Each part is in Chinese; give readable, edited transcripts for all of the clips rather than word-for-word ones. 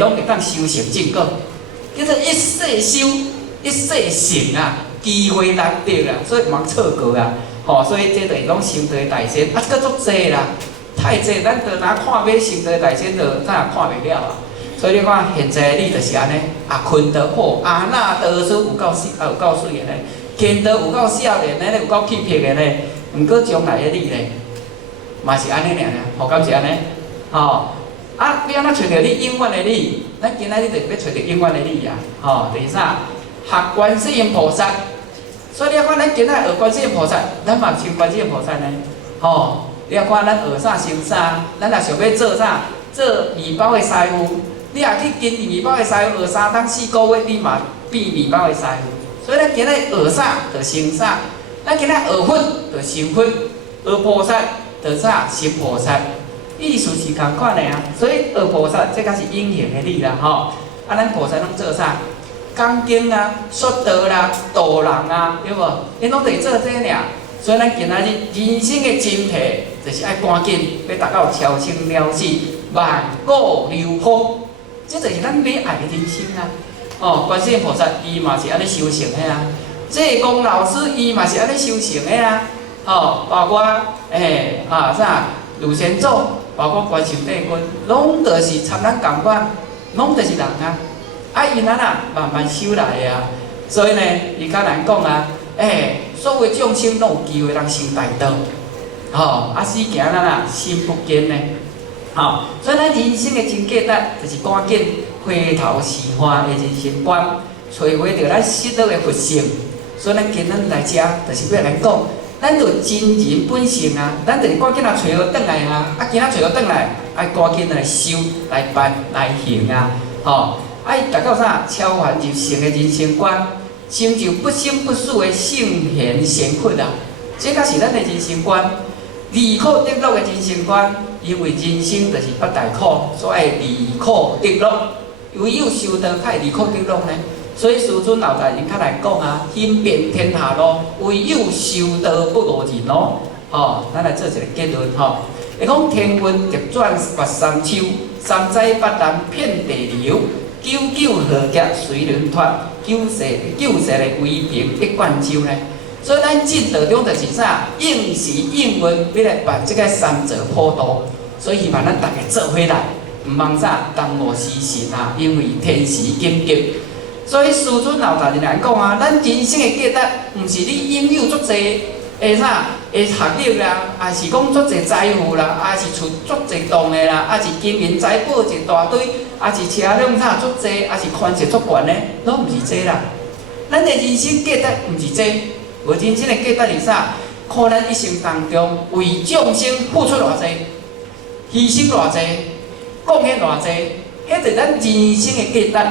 拢会当修成正果，叫做一世修，一世成啊，机会难得啊，所以毋通错过啊。吼、所以这就是讲成道的大仙，啊，搁足济啦，太济，咱就哪看要成道的大仙，就咱也看袂了啊。所以你看现在你就是安尼，啊，困得好，啊那得书有够有够水的呢，见得有够少年的呢，有够气魄的呢，毋过将来的你呢，嘛是安尼尔，吼，敢是安尼，吼。啊，你安怎找到你永远的你？咱今仔日就要找到永远的你啊！吼，就是啥？学观世音菩萨。所以你看，咱今仔学观世音菩萨，咱嘛像观世音菩萨呢。吼，你看咱学啥成啥？咱若想要做啥？做面包的师傅，你也去跟面包的师傅学3档4个月，你嘛变面包的师傅。所以咱今仔学啥就成啥，咱今仔学佛就成佛，学菩萨就啥成菩萨。意思是共款的啊，所以学菩萨这才是应用的理啦吼。啊，咱菩萨拢做啥？讲经啊、说道啦、度人啊，对无？因拢得做这尔。所以咱今仔日人生的真谛，就是爱赶紧要达到超生了死，万古流芳。这就是咱要爱的人生啊！哦，观世音菩萨伊嘛是安尼修成的啊，济公老师伊嘛是安尼修成的啊。哦，包括啥卢先祖。包括关圣帝君，拢着是参咱共款，拢着是人啊。啊，因咱啊慢慢修来的啊。所以呢，伊甲咱讲啊，所有众生拢有机会通成大道。吼、啊，死行咱啊心不坚呢。吼、所以咱人生的真价值，就是赶紧回头是岸的人生观，找回着咱失落的佛性。所以咱今仔来遮，就是要来讲。咱就真人本性啊，咱就是赶紧啊找好转来啊，啊今仔找好转来，爱赶紧来修、来办、来行啊，吼、爱达到啥超凡入圣的人生观，成就不生不死的圣贤贤佛啊，这才是咱的人生观。离苦得乐的人生观，因为人生就是八大苦，所以离苦得乐，唯有修道才会离苦得乐呢。所以师尊老大人较来讲啊，行遍天下路，唯有修道不如人咯。吼，咱来做一个结论吼。会讲天云直转八三秋，三载八难遍地流，九九河夹随轮脱，九世的威平一贯州呢。所以咱正道中就是啥，应时应运，要来办这个三者普渡。所以希望咱大家做伙来，毋茫啥当无时辰啊，因为天时紧急。所以师尊老大人来讲啊，咱人生的价值，毋是你拥有足济的啥的学历啦，还是讲足济财富啦，还是厝足济栋的啦，还是金银财宝一大堆，还是车辆啥足济，还是权势足悬的，拢毋是这啦。咱的人生价值毋是这，无人生的价值是啥？看咱一生当中为众生付出偌济，牺牲偌济，贡献偌济，迄就是咱人生的价值。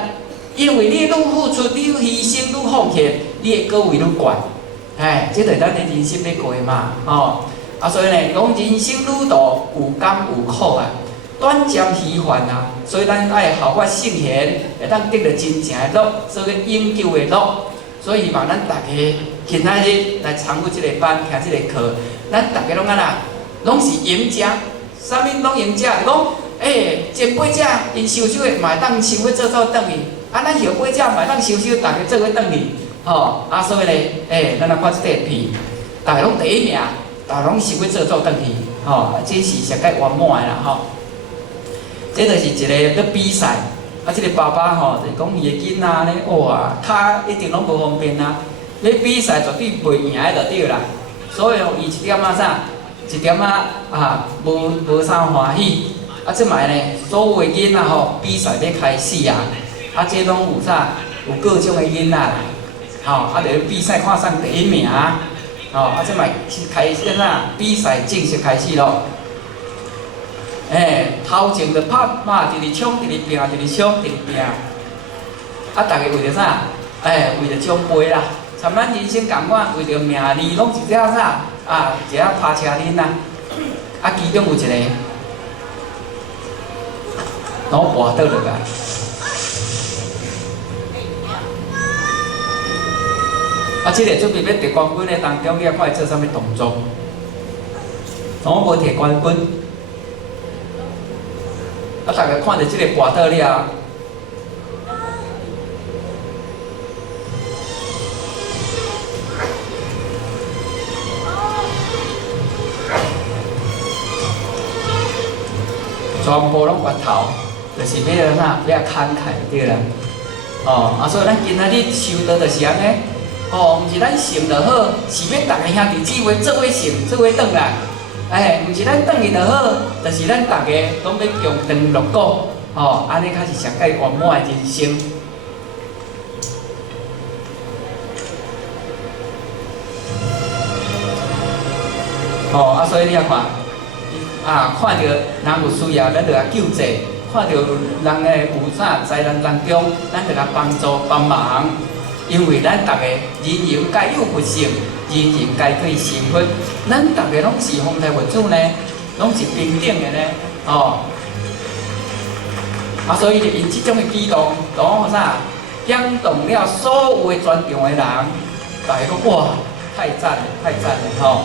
因为你愈付出，你愈牺牲，愈奉献，你的果位愈悬。这就是咱的人生要过嘛，吼。啊，所以呢，讲人生旅途有甘有苦啊，短暂虚幻啊。所以咱爱效法圣贤，会当得到真正的乐，所以永久的乐。所以希望咱大家今仔日来参与这个班，听这个课，咱大家拢安那，拢是赢家。啥物拢赢家？是讲，前辈者因收手的，嘛会当想要做转去。啊，咱后辈者嘛当收收，大家做伙转去，吼。啊，所以咧，咱来看即个片，大家拢第一名，大家拢想要做转去，吼。这是上界圆满的啦，吼。这就是一个咧比赛，啊，即个爸爸吼，就是讲伊的囡仔咧，哇，骹一定拢无方便啊。咧比赛绝对袂赢的就对啦。所以吼，伊一点仔啥，一点仔无啥欢喜。啊，即摆咧，所有的囡仔吼，比赛要开始啊。啊，这拢有啥？有各种的囡仔啦，吼，啊，著比赛看上第一名，吼，啊，即摆开始啦，比赛正式开始咯。头前著拍嘛，直直冲，直直拼，直直冲，直直拼。啊，大家为着啥？为着奖杯啦，参咱人生共款，为着名利，拢是只啥？啊，一只拍车轮啦。啊，其中有一个，拢跋倒落来。啊，即个准备要得冠军的当中，你要看伊做啥物动作？我无摕冠军，啊，大家看到即个跋倒了，全部拢源头，就是要啥，要慷慨对啦。所以咱今仔日修道就是安尼，毋是咱成就好，是要逐个兄弟姊妹做伙成，做伙转来。毋是咱转去就好，就是咱逐个拢要共同乐果，安尼才是上界圆满的人生。所以你啊看，看到人有需要，咱就来救济；看到人诶有啥灾难当中，咱就来帮助帮忙。因为咱逐个人人皆有福性，人人皆可以成佛。咱逐个拢是皇帝佛祖呢，拢是平等的呢。所以就因这种的举动，当啥惊动了所有的全场的人，大家讲哇，太赞了，太赞了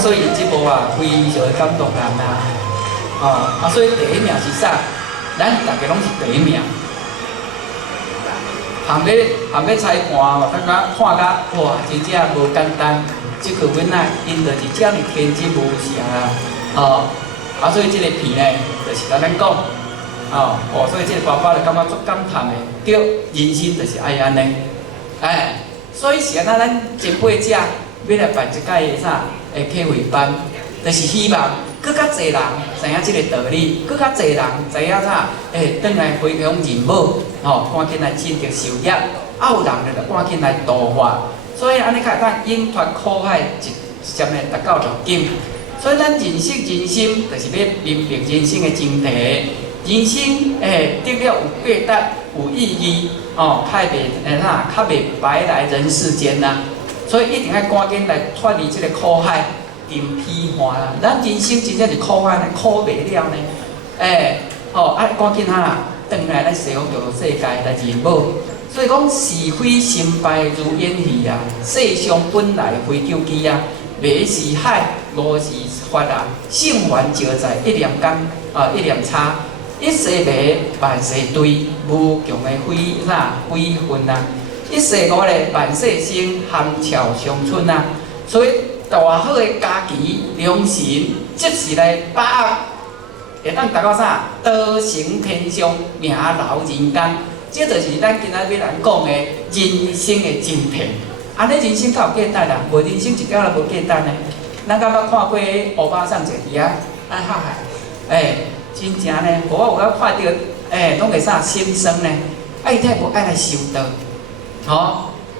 所以这部非常的感动人所以第一名是啥？咱大家拢是第一名。含要裁判感觉看甲哇，真正无简单。即个囡仔因就是遮尔天真无邪所以这个片呢，就是甲咱讲所以这个爸爸就感觉足感叹的，对，人生就是爱安尼。所以是安咱前辈者要来办一届的啥？启慧班，就是希望更较侪人知影即个道理，更较侪人知影啥？转来回乡认母，赶紧来尽着授业，有人就赶紧来度化，所以安尼才会当永脱苦海，一针的达到入境。所以咱认识人生，就是要明白人生的真谛。人生得了有价值、有意义，较袂白来人世间呐。所以一定要赶紧来脱离这个苦海，定批判啦。咱人生真正是苦海呢，苦袂了呢。赶紧转来咱西方极乐世界来认母。所以讲是非成败如烟气世上本来非究竟迷是海，悟是法圣凡就在一念间一念差，一世迷万世对，无穷的非分一世五咧，万世生，含笑相春所以大好的家己良心，即时来把握，会当达到啥？道成天上，名留人间。这就是咱今仔要来讲的人生的真谛。安尼人生较有简单无人生一点都无简单呢。咱敢捌看过欧巴桑一个鱼真正呢，我有甲看到，拢会啥心酸呢？伊才无爱来修道。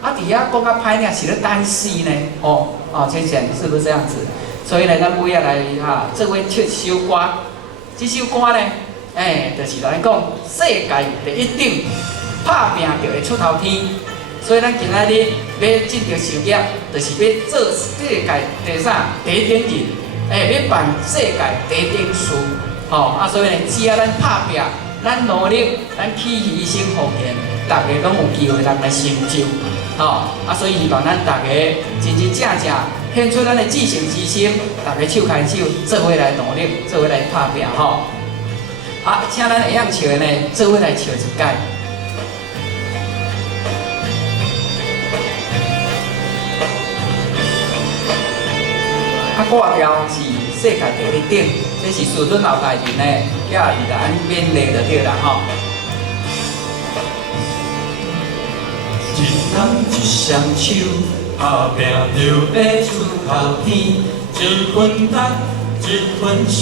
伫遐讲较歹听，是咧等死呢。浅浅是不是这样子？所以呢，咱尾仔来做伙唱首歌。这首歌呢，就是来讲世界第一等，拍拼就会出头天。所以咱今仔日要进着授业，就是要做世界第一等人，要办世界第一等事。所以呢，只要咱拍拼，咱努力，咱去牺牲奉献。大家拢有机会来成就，所以希望咱大家真真正正献出咱的至诚之心，大家手牵手，做伙来努力，做伙来拍拼请咱会晓笑的呢，做伙来笑一届。挂标是世界第一等，这是师尊老大人呢，叫伊来安勉励就对啦一人一双手，打拼就会出头天。一份力，一份心，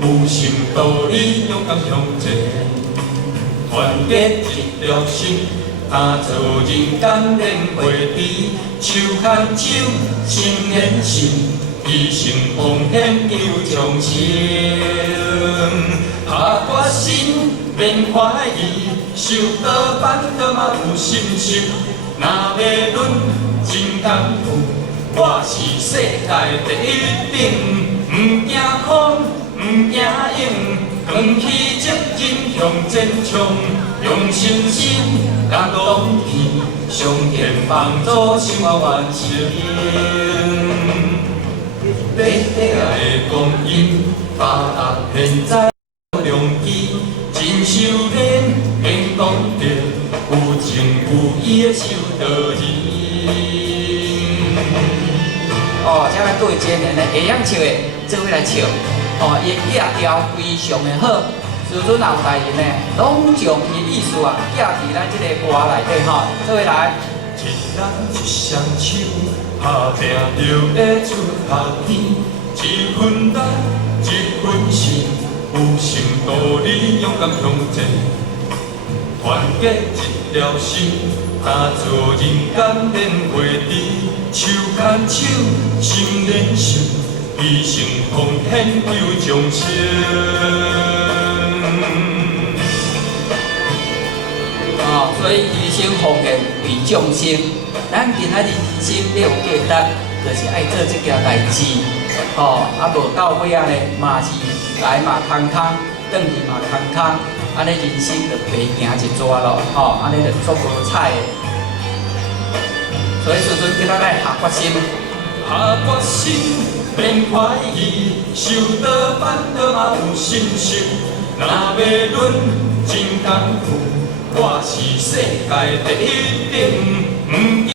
有心道理，勇敢向前。团结一条心，打造人间莲花池。手牵手，心连心，牺牲奉献求长情。下决心，免怀疑。修道办道嘛有信心，若要论真艰苦，我是世界第一等。唔惊苦，唔惊勇，扛起责任向前冲，用信心甲动力，上天帮助心我完成。短短的光阴，把握现在良机，真修炼。免讲着有情有义的修道人，哦，才来过节年的会晓笑的，做伙来笑。哦，伊寄条非常的好，时阵若有代言呢，拢将伊意思啊寄伫咱即个歌内底吼，做伙来。一人一双手，打拼就会出头天。一份担，一份心，有成道理，勇敢向前。团结一条心，打造人间莲花池。手牵手，心连心，牺牲奉献有掌声。哦，所以牺牲奉献为众生。咱今仔日人生要有价值，就是爱做这件代志。哦，啊无到尾啊咧，嘛是来嘛空空，转去嘛空空，安尼人生就白行一逝咯。哦，安尼就足无彩的。所以时阵叫咱来下决心。下决心免怀疑，受倒反倒嘛有信心。若要论真功夫，我是世界第一等。